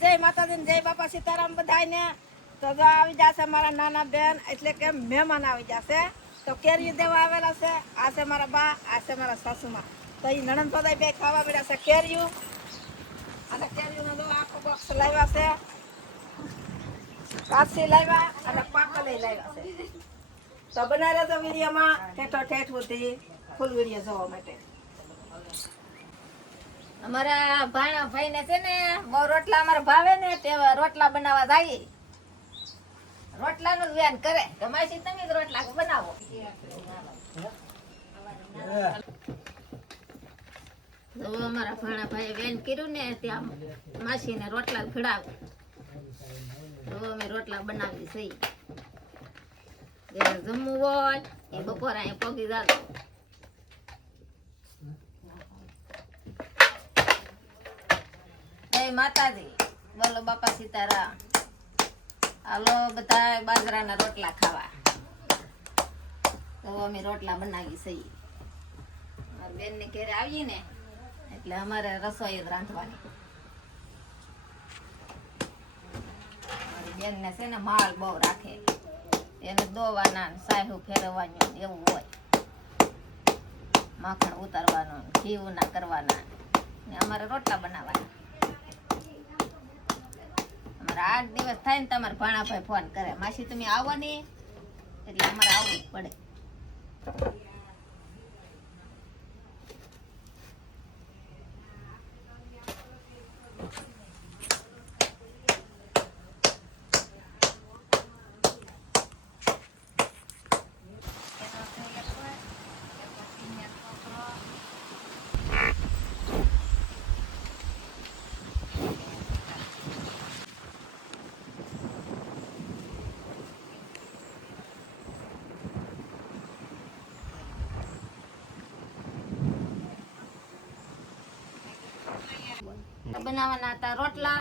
જય માતાજી ને જય બાપા સીતારામ બધાને. તો જો આવી જશે મારા નાના બેન એટલે કે મહેમાન આવી જશે. તો કેરી દેવા આવેલા છે. આ છે મારા બા, આ છે મારા સાસુમાં. તો એ નણંદ બધા બે ખાવા મળ્યા છે કેરીયું. અને કેરીનો જો આખો બોક્સ લાવ્યા છે. કાચી લાવ્યા અને પાકલી લાવ્યા છે. તો બનાવી રહેજો વિડીયોમાં ઠેઠો ઠેઠ સુધી ફૂલ વિડીયો જોવા માટે. અમારા ભાણા ભાઈને છે ને બહુ રોટલા અમારા ભાવે ને તે રોટલા બનાવવા જાય. રોટલાનું વ્યાન કરે તો માસી તમે જ રોટલા બનાવો. તો અમારા ભાણા ભાઈ વેન કર્યું ને ત્યાં માસીને રોટલા ખવડાવે. તો અમે રોટલા બનાવી છે. જે જમવું હોય એ બપોરે અહીં પગી જાતો. જય માતાજી, બોલો બાપા સીતારામ. હાલો બધા બાજરાના રોટલા ખાવા. તો અમે રોટલા બનાવી છીએ. મારી બેન ને ઘરે આવીએ ને એટલે અમારે રસોઈ જ રાંધવાની. મારી બેન ને છે ને માળ બહુ રાખે, એને દોવાના સાહુ ફેરવવાનું એવું હોય, માખણ ઉતારવાનું, ઘી ના કરવાના ને અમારે રોટલા બનાવવાના. 8 દિવસ થાય ને તમારે ભાણાભાઈ ફોન કરે, માસી તમે આવવાની, એટલે અમારે આવવું જ પડે. બનાવવાના હતા રોટલા.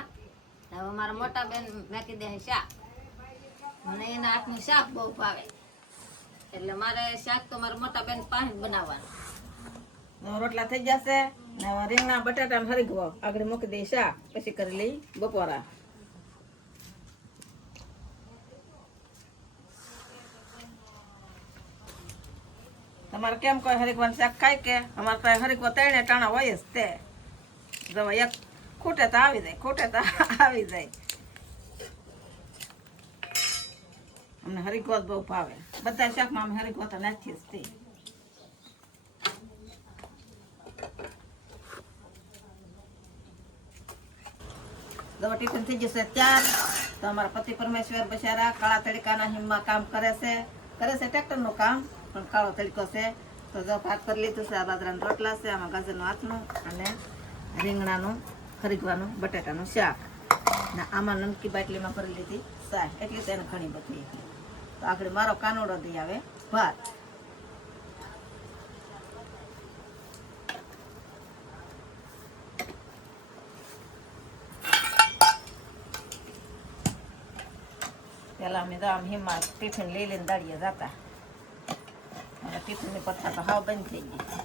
હવે મારા મોટા બેન નાખી દે શાક. મને એના હાથનું શાક બહુ ભાવે એટલે મારે શાક તો મારા મોટા બેન પાસે બનાવવાનું. રોટલા થઈ જશે ને રીંગણા બટાટા હરીગવો આગળ મૂકી દઈ શાક, પછી કરી લઈ બપોરા. તમારે કેમ કોઈ હરીગવાનું શાક ખાય કે? અમારે તો હરીગવો 3 ટાણા હોય જ તે. એક ખૂટે તો આવી જાય, ખૂટે તો આવી જાય. અમને હરીગવો જ બહુ ભાવે. બધા શાકમાં અમે હરીગવો તો નાખીએ જ તે. દવા ટિફિન થઈ જશે ત્યાર. તો અમારા પતિ પરમેશ્વર બચારા કાળા તડકાના હિમમાં કામ કરે છે ટ્રેક્ટરનું કામ, પણ કાળો તડકો છે. તો જો ભાત કરી લીધું છે. આ બાજરાના રોટલા છે, આમાં ગાજરનું આથણું અને રીંગણાનું હરીગવાનું બટાટાનું શાક ને આમાં નમકી બાટલીમાં ભરી લીધી શાક, એટલે તેને ઘણી બધી. તો આગળ મારો કાનોડો દઈ આવે ભાત. પેલા અમે આમ હિમમાં ટિફિન લઈ લઈને દાડીએ જતા. ટિફિનની પથ્થા તો હાવ બંધ થઈ ગઈ.